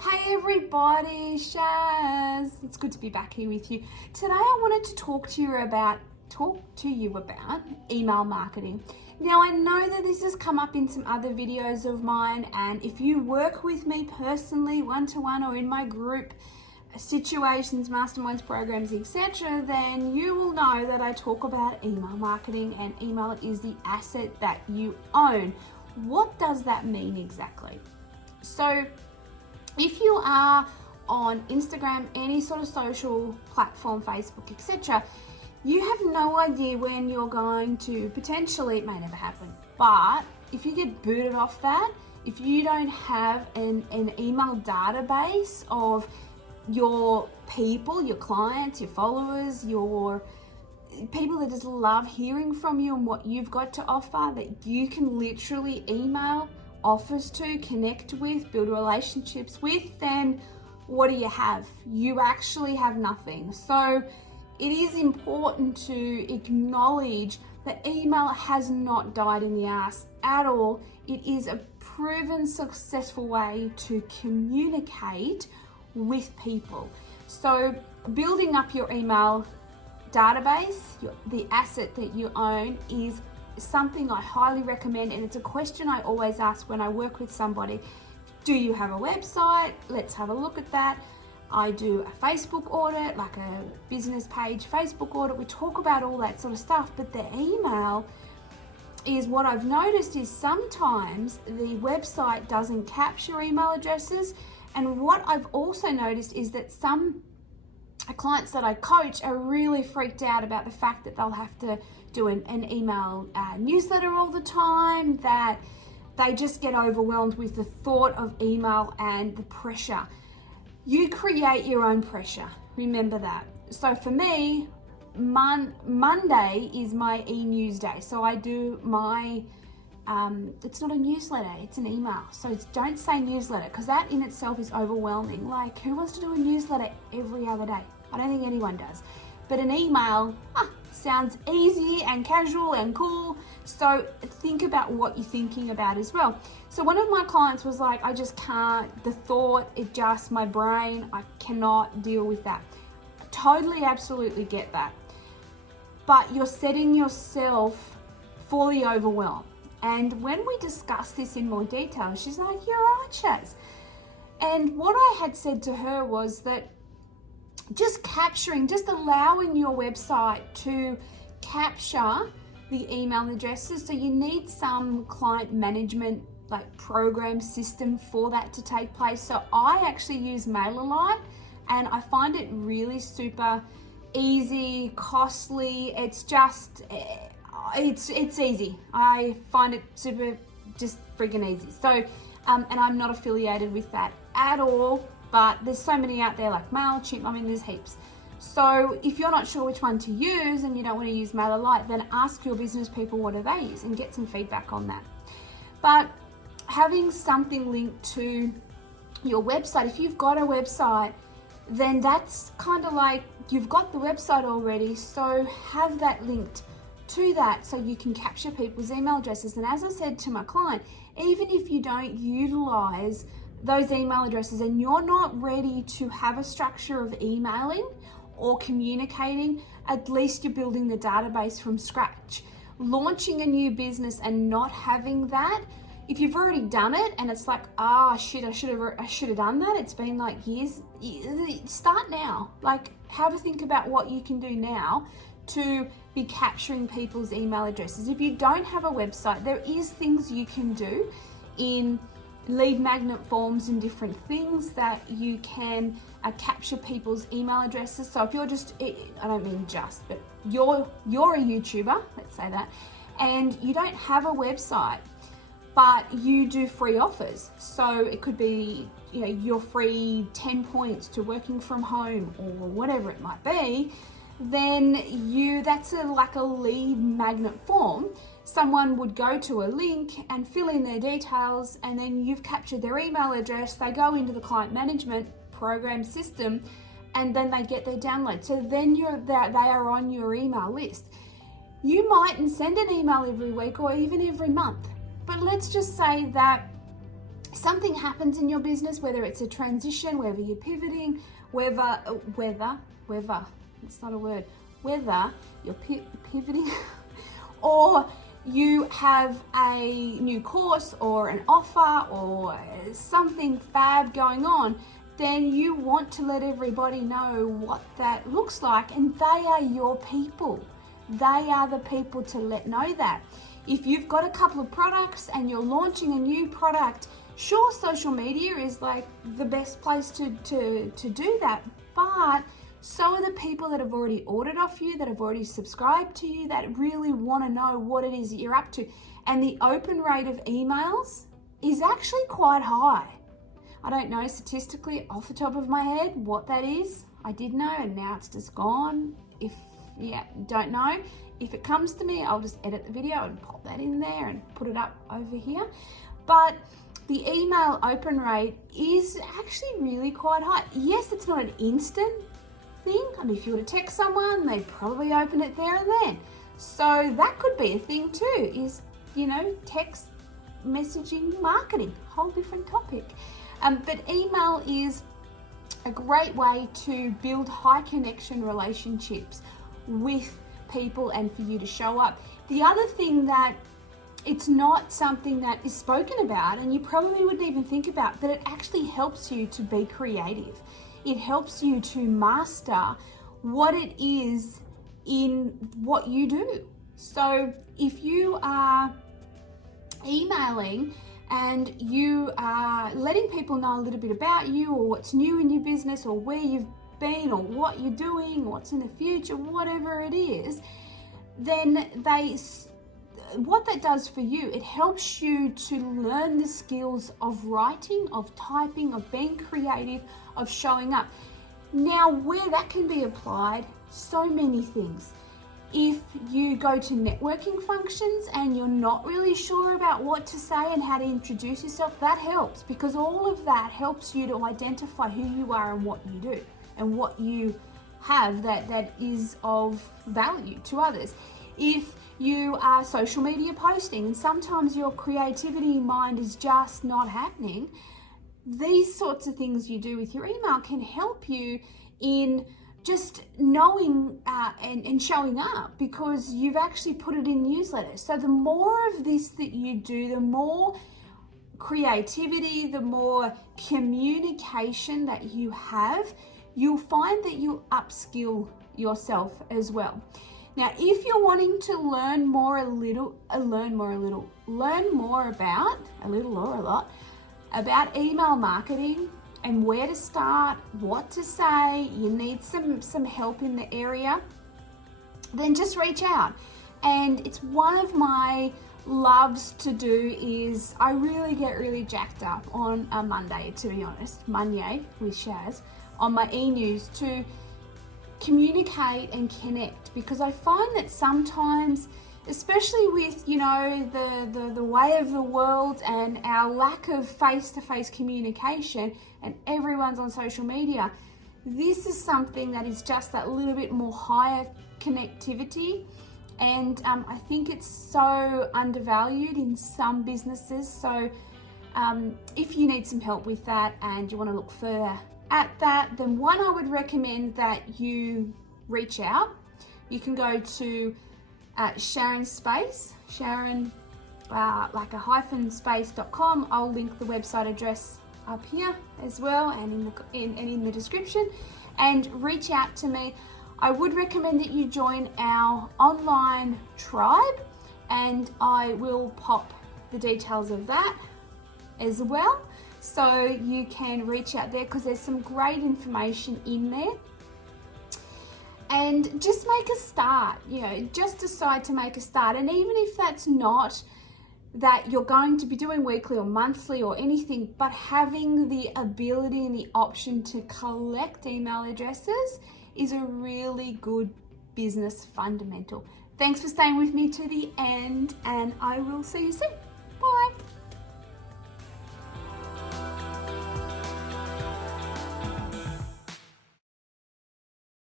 Hey everybody, Shaz. It's good to be back here with you. Today I wanted to talk to you about email marketing. Now I know that this has come up in some other videos of mine, and if you work with me personally, one-to-one or in my group situations, masterminds, programs, etc., then you will know that I talk about email marketing, and email is the asset that you own. What does that mean exactly? So if you are on Instagram, any sort of social platform, Facebook, etc., you have no idea when you're going to, potentially it may never happen, but if you get booted off that, if you don't have an email database of your people, your clients, your followers, your people that just love hearing from you and what you've got to offer, that you can literally email offers to, connect with, build relationships with, then what do you have? You actually have nothing. So it is important to acknowledge that email has not died in the ass at all. It is a proven successful way to communicate with people. So building up your email database, the asset that you own, is something I highly recommend, and it's a question I always ask when I work with somebody. Do you have a website? Let's have a look at that. I do a Facebook audit, like a business page Facebook audit. We talk about all that sort of stuff, but the email is what I've noticed is sometimes the website doesn't capture email addresses. And what I've also noticed is that some clients that I coach are really freaked out about the fact that they'll have to do an email newsletter all the time, that they just get overwhelmed with the thought of email and the pressure. You create your own pressure, remember that. So for me, Monday is my e-news day. So I do my, it's not a newsletter, it's an email. So don't say newsletter, because that in itself is overwhelming. Like, who wants to do a newsletter every other day? I don't think anyone does. But an email sounds easy and casual and cool. So think about what you're thinking about as well. So one of my clients was like, I just can't, the thought, my brain, I cannot deal with that. Totally, absolutely get that. But you're setting yourself for the overwhelm. And when we discussed this in more detail, she's like, you're right, Shaz. And what I had said to her was that just allowing your website to capture the email addresses. So you need some client management like program system for that to take place. So I actually use MailerLite, and I find it really super easy, costly. It's just, it's easy. I find it super, just freaking easy. So, and I'm not affiliated with that at all. But there's so many out there like MailChimp, I mean, there's heaps. So if you're not sure which one to use and you don't want to use MailerLite, then ask your business people what do they use and get some feedback on that. But having something linked to your website, if you've got a website, then that's kind of like you've got the website already, so have that linked to that so you can capture people's email addresses. And as I said to my client, even if you don't utilize those email addresses and you're not ready to have a structure of emailing or communicating, at least you're building the database from scratch. Launching a new business and not having that, if you've already done it and it's like, shit, I should have done that, it's been like years, start now. Like, have a think about what you can do now to be capturing people's email addresses. If you don't have a website, there is things you can do in lead magnet forms and different things that you can capture people's email addresses. So if you're just, I don't mean just, but you're a YouTuber, let's say that, and you don't have a website, but you do free offers. So it could be, your free 10 points to working from home or whatever it might be, then that's like a lead magnet form. Someone would go to a link and fill in their details, and then you've captured their email address. They go into the client management program system, and then they get their download. So then they are on your email list. You mightn't send an email every week or even every month, but let's just say that something happens in your business, whether it's a transition, whether you're pivoting, whether you're pivoting or you have a new course or an offer or something fab going on, then you want to let everybody know what that looks like, and they are your people. They are the people to know that. If you've got a couple of products and you're launching a new product, sure, social media is like the best place to do that, but so are the people that have already ordered off you, that have already subscribed to you, that really want to know what it is that you're up to. And the open rate of emails is actually quite high. I don't know statistically off the top of my head what that is. I did know, and now it's just gone. Don't know. If it comes to me, I'll just edit the video and pop that in there and put it up over here. But the email open rate is actually really quite high. Yes, it's not an instant thing. I mean, if you were to text someone, they'd probably open it there and then. So that could be a thing too, is, text messaging marketing, whole different topic. But email is a great way to build high connection relationships with people and for you to show up. The other thing that it's not something that is spoken about, and you probably wouldn't even think about, but it actually helps you to be creative. It helps you to master what it is in what you do. So if you are emailing and you are letting people know a little bit about you, or what's new in your business, or where you've been, or what you're doing, what's in the future, whatever it is, then what that does for you, it helps you to learn the skills of writing, of typing, of being creative, of showing up. Now, where that can be applied, so many things. If you go to networking functions and you're not really sure about what to say and how to introduce yourself, that helps, because all of that helps you to identify who you are and what you do and what you have that is of value to others. If you are social media posting and sometimes your creativity mind is just not happening, these sorts of things you do with your email can help you in just knowing and showing up, because you've actually put it in newsletters. So the more of this that you do, the more creativity, the more communication that you have, you'll find that you upskill yourself as well. Now, if you're wanting to learn more about email marketing and where to start, what to say, you need some help in the area, then just reach out. And it's one of my loves to do is I really get really jacked up on a Monday, to be honest, Monday with Shaz, on my e-news to communicate and connect, because I find that sometimes, especially with the way of the world and our lack of face-to-face communication, and everyone's on social media, this is something that is just that little bit more higher connectivity, and I think it's so undervalued in some businesses. So if you need some help with that and you want to look further at that, then one, I would recommend that you reach out. You can go to Sharon's Space, Sharon like a hyphen space.com. I'll link the website address up here as well, and in the description, and reach out to me. I would recommend that you join our online tribe, and I will pop the details of that as well, so you can reach out there, because there's some great information in there. And just make a start, just decide to make a start. And even if that's not that you're going to be doing weekly or monthly or anything, but having the ability and the option to collect email addresses is a really good business fundamental. Thanks for staying with me to the end, and I will see you soon.